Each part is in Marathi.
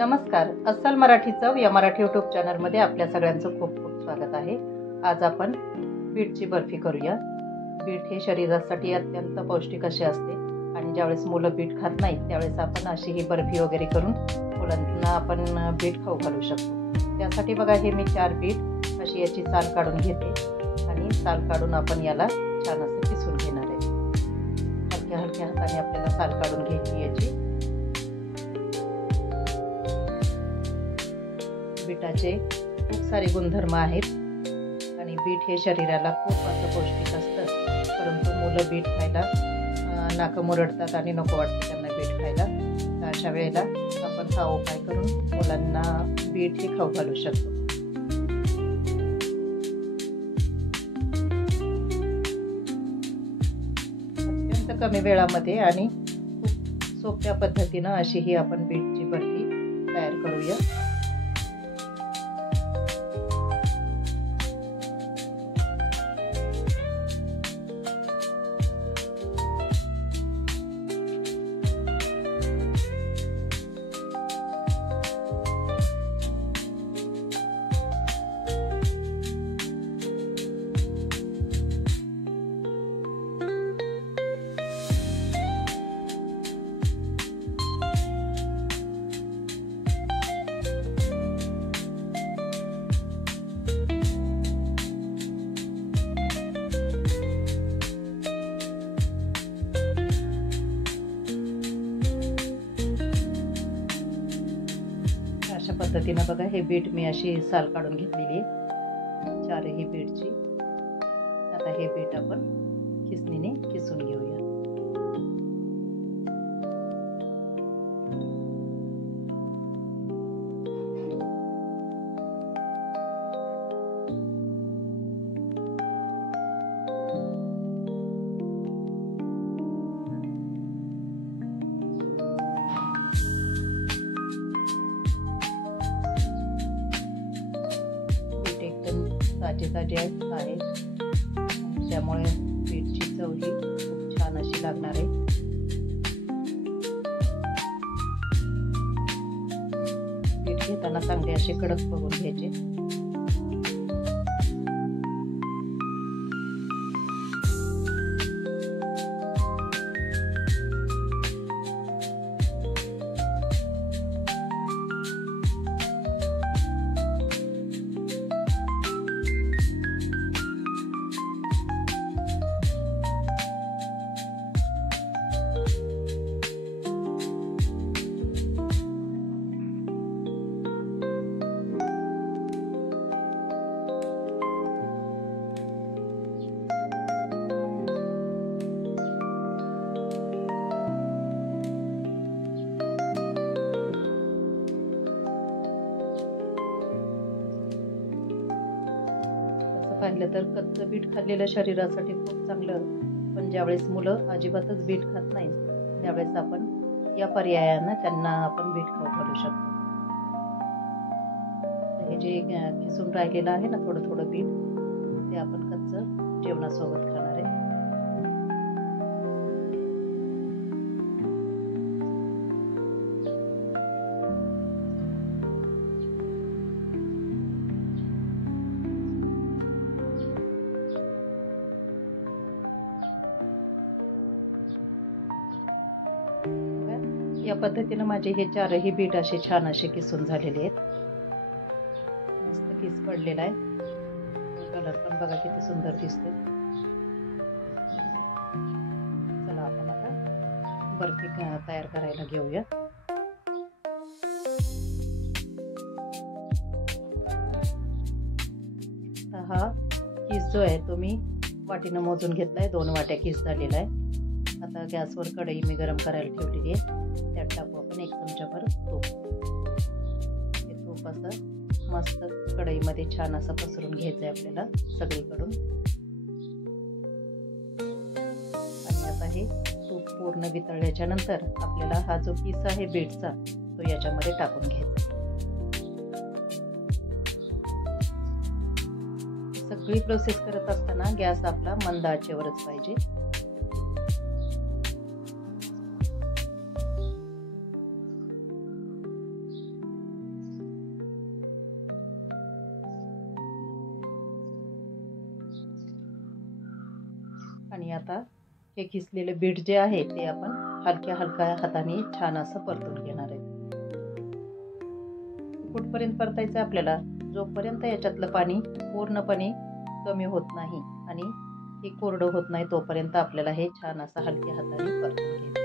नमस्कार, अस्सल मराठी चव या मराठी यूट्यूब चॅनलमध्ये आपल्या सगळ्यांचं खूप खूप स्वागत आहे। आज आपण बीटची बर्फी करूया। बीट हे शरीरासाठी अत्यंत पौष्टिक असे असते आणि ज्यावेळेस मुलं बीट खात नाहीत त्यावेळेस आपण अशी ही बर्फी वगैरे करून मुलांना आपण बीट खाऊ घालू शकतो। त्यासाठी बघा हे मी 4 बीट अशी याची साल काढून घेते आणि साल काढून आपण याला छान असं किसून घेणार आहे। हलक्या हलक्या हाताने आपल्याला साल काढून घ्यायची याची। बीटाचे खूप सारे गुणधर्म आहेत आणि बीट हे शरीराला खूप असं पौष्टिक असतं, परंतु मुलं बीट खायला नाकं मुरडतात आणि नको वाटतं त्यांना बीट खायला। तर अशा वेळेला आपण हा उपाय करून मुलांना बीट हे खाऊ घालू शकतो। अत्यंत कमी वेळामध्ये आणि खूप सोप्या पद्धतीनं अशी ही आपण बीटची बर्फी तयार करूया। अशा पद्धतीने बघा हे बीट मी अशी साल काढून घेतलेली आहे 4ही बीटची। आता हे बीट आपण खिसणीने खिसून घेऊया। ताजे आहे त्यामुळे बीटची चव ही खूप छान अशी लागणार आहे। बीट घेताना चांगले असे कडक बघून घ्यायचे। पाहिलं तर कच्चं बीट खाल्लेलं शरीरासाठी खूप चांगलं, पण ज्यावेळेस मुलं अजिबातच बीट खात नाहीत त्यावेळेस आपण या पर्यायानं त्यांना आपण बीट खाऊ घालू शकतो। हे जे खिसून राहिलेलं आहे ना थोडं थोडं बीट, ते आपण कच्चं जेवणासोबत खाणार आहे। या पद्धतीने माझे हे 4ही बीट असे छान असे किसून झालेले आहेत। मस्त किस पडलेला आहे। कलर पण बघा किती सुंदर दिसतोय। चला आपण आता बर्फी तयार करायला घेऊया। हा किस जो आहे तो मी वाटीनं मोजून घेतलाय, 2 वाट्या किस झालेला आहे। आता गॅसवर कढई मी गरम करायला ठेवलेली आहे, त्यात टाकू आपण 1 चमचाभर तूप। हे तूप असं मस्त कढईमध्ये छान असं पसरून घ्यायचं आहे आपल्याला सगळीकडून। आणि आता हे तूप पूर्ण वितळल्याच्या नंतर आपल्याला हा जो किस आहे बीटचा तो याच्यामध्ये टाकून घ्यायचा। सगळी प्रोसेस करत असताना गॅस आपला मंद आचेवरच पाहिजे। आणि आता हे किसलेलं बीट जे आहे ते आपण हलक्या हाताने छान असं परतून घेणार आहे. कुठपर्यंत परतायचं आपल्याला, जोपर्यंत याच्यातलं पाणी पूर्णपणे कमी होत नाही आणि हे कोरडं होत नाही तोपर्यंत आपल्याला हे छान असं हलक्या हाताने परतून घ्यायचं.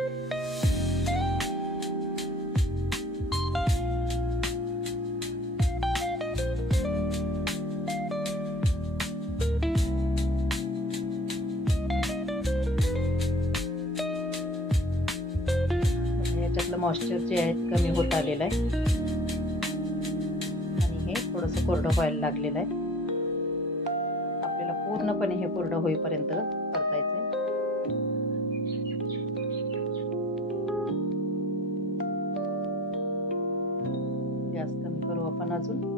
याच्यातलं मॉइश्चर जे आहे कमी होत आलेलं आहे आणि हे थोडंसं कोरडं व्हायला लागलेलं आहे. आपल्याला पूर्णपणे हे कोरडं होईपर्यंत परतायचं आहे. गॅस कमी करू आपण अजून.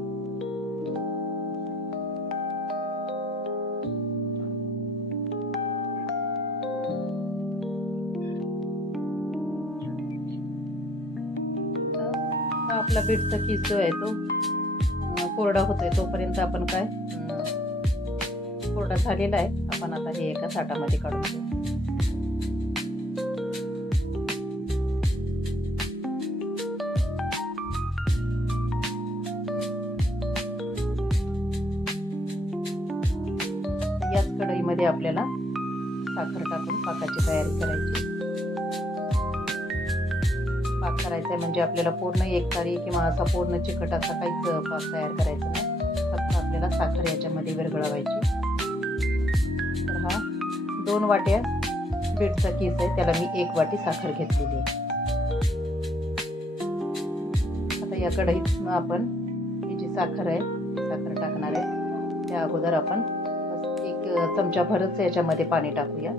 आपला बीटचा किस जो आहे तो कोरडा होतोय तोपर्यंत आपण काय कोरडा झालेला आहे. आपण आता हे एका ताटामध्ये काढून घेऊ. याच कढईमध्ये आपल्याला साखर टाकून पाकाची तयारी करायची. पाक करायचा आहे म्हणजे आपल्याला पूर्ण एकतारी किंवा असा पूर्ण चिकट असा काहीच पाक तयार करायचा नाही. फक्त आपल्याला साखर याच्यामध्ये विरघळवायची. तर हा 2 वाट्या बीटचा किस आहे, त्याला मी 1 वाटी साखर घेतलेली आहे. आता या कढईत आपण ही जी साखर आहे साखर टाकणार आहे. त्या अगोदर आपण 1 चमचा भरच याच्यामध्ये पाणी टाकूया.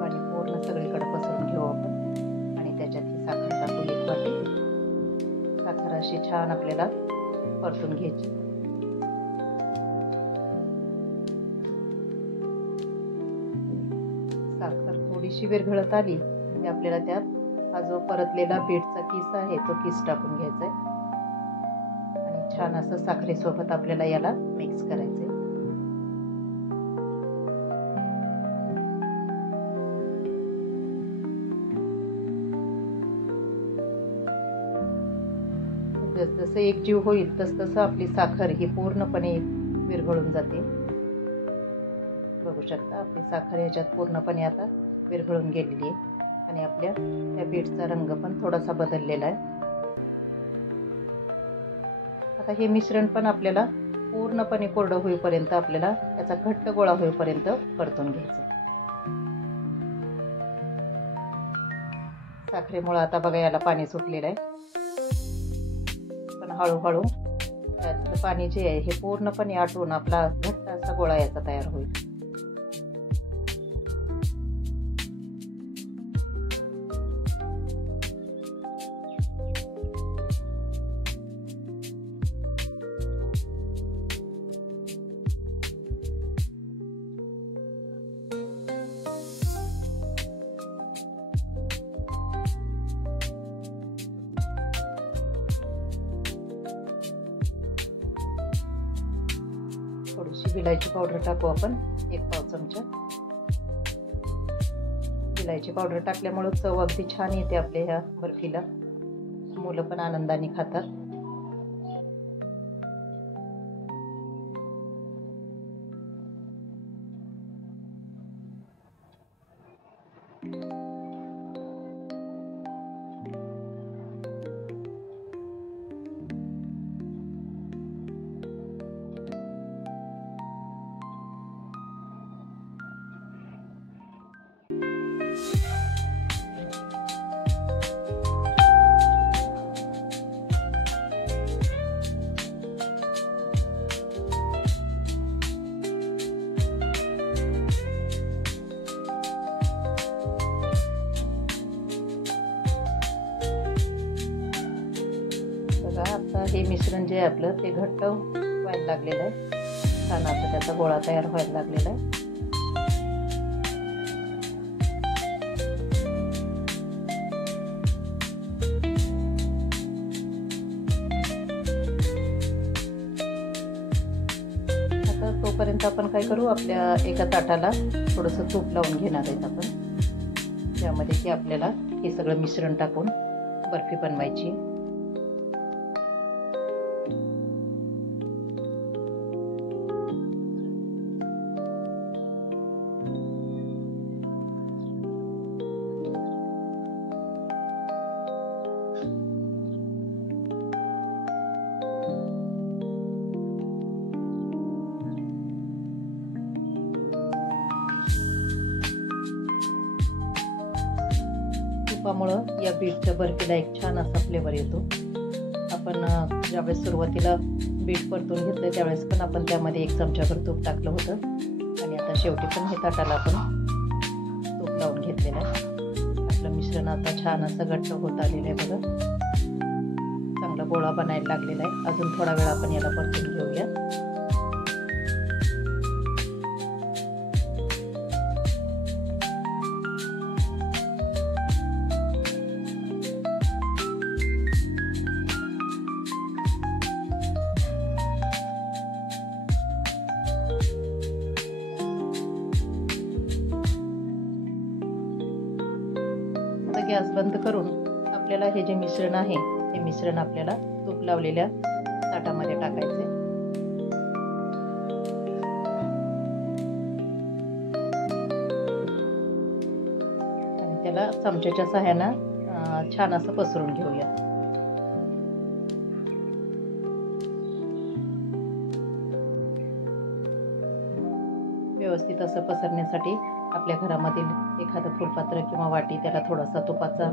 पाणी पूर्ण सगळीकडे पसरून घेऊ आपण आणि त्याच्यात ही साखर टाकू 1 वाटी. साखर अशी छान आपल्याला परतून घ्यायची. साखर थोडीशी विरघळत आली की आपल्याला त्यात हा जो परतलेला बीटचा किस आहे तो किस टाकून घ्यायचा आहे आणि छान असं साखरेसोबत आपल्याला याला मिक्स करायचं आहे. जसं एकजीव होईल तसं आपली साखर ही पूर्णपणे विरघळून जाते. बघू शकता आपली साखर याच्यात पूर्णपणे आता विरघळून गेलेली आहे आणि आपल्या त्या बीटचा रंग पण थोडासा बदललेला आहे. आता हे मिश्रण पण आपल्याला पूर्णपणे कोरडं होईपर्यंत आपल्याला त्याचा घट्ट गोळा होईपर्यंत परतून घ्यायचं. साखरेमुळे आता बघा याला पाणी सुटलेलं आहे, पण हळूहळू त्यातलं पाणी जे आहे हे पूर्णपणे आटून आपला घट्ट असा गोळा याचा तयार होईल. थोडीशी विलायची पावडर टाकू आपण 1 पाव चमचा. विलायची पावडर टाकल्यामुळे चव अगदी छान येते आपल्या ह्या बर्फीला. मुलं पण आनंदाने खातात. आता हे मिश्रण जे आहे आपलं ते घट्ट व्हायला लागलेलं आहे. छान आता त्याचा गोळा तयार व्हायला लागलेला आहे. तोपर्यंत आपण काय करू, आपल्या एका ताटाला थोडंसं तूप लावून घेणार आहेत आपण, त्यामध्ये की आपल्याला हे सगळं मिश्रण टाकून बर्फी बनवायची. तुपामुळं या बीटच्या बर्फीला एक छान असा फ्लेवर येतो. आपण ज्यावेळेस सुरुवातीला बीट परतून घेतलं त्यावेळेस पण आपण त्यामध्ये 1 चमचाभर तूप टाकलं होतं आणि आता शेवटी पण हे ताटाला आपण तूप लावून घेतलेलं आहे. आपलं मिश्रण आता छान असं घट्ट होत आलेलं आहे बघा, चांगला गोळा बनायला लागलेला आहे. अजून थोडा वेळ आपण याला परतून घेऊया. गॅस बंद करून आपल्याला हे जे मिश्रण आहे ते मिश्रण आपल्याला तूप लावलेल्या ताटामध्ये टाकायचे आणि त्याला चमच्याच्या सहाय्यानं छान असं पसरून घेऊया. व्यवस्थित असं पसरण्यासाठी आपल्या घरामधील एखादं फुलपात्र किंवा वाटी, त्याला थोडासा तुपाचा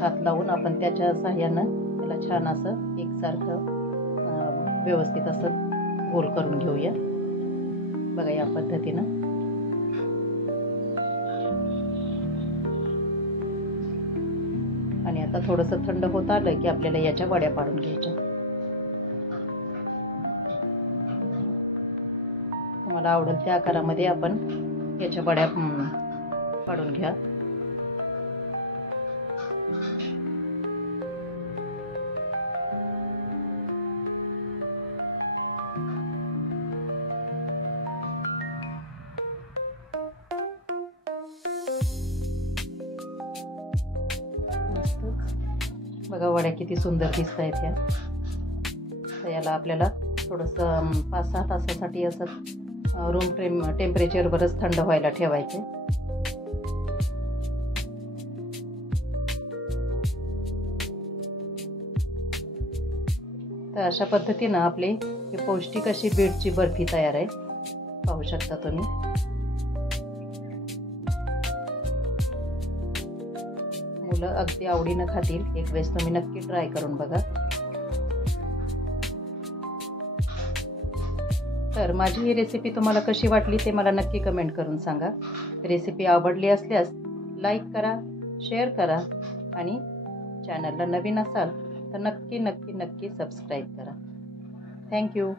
हात लावून आपण त्याच्या सहाय्यानं त्याला छान असं एकसारखं व्यवस्थित असं गोल करून घेऊया. बघा या पद्धतीनं. आणि आता थोडंसं थंड होत आलं की आपल्याला याच्या वड्या पाडून घ्यायच्या. तुम्हाला आवडेल त्या आकारामध्ये आपण याच्या वड्या पाडून घ्या. बघा वड्या किती सुंदर दिसत आहेत त्या. तर याला आपल्याला थोडंसं 5-6 तासासाठी असं रूम टेम्परेचरवरच थंड व्हायला ठेवायचे. तर अशा पद्धतीनं आपली ही पौष्टिक अशी बीटची बर्फी तयार आहे. पाहू शकता तुम्ही. मुलं अगदी आवडीनं खातील. एक वेळेस तुम्ही नक्की ट्राय करून बघा. तर माझी ही रेसिपी तुम्हाला कशी वाटली ते मला नक्की कमेंट करून सांगा. रेसिपी आवडली असल्यास लाईक करा, शेअर करा आणि चॅनलला नवीन असाल तर नक्की सबस्क्राईब करा. थँक्यू.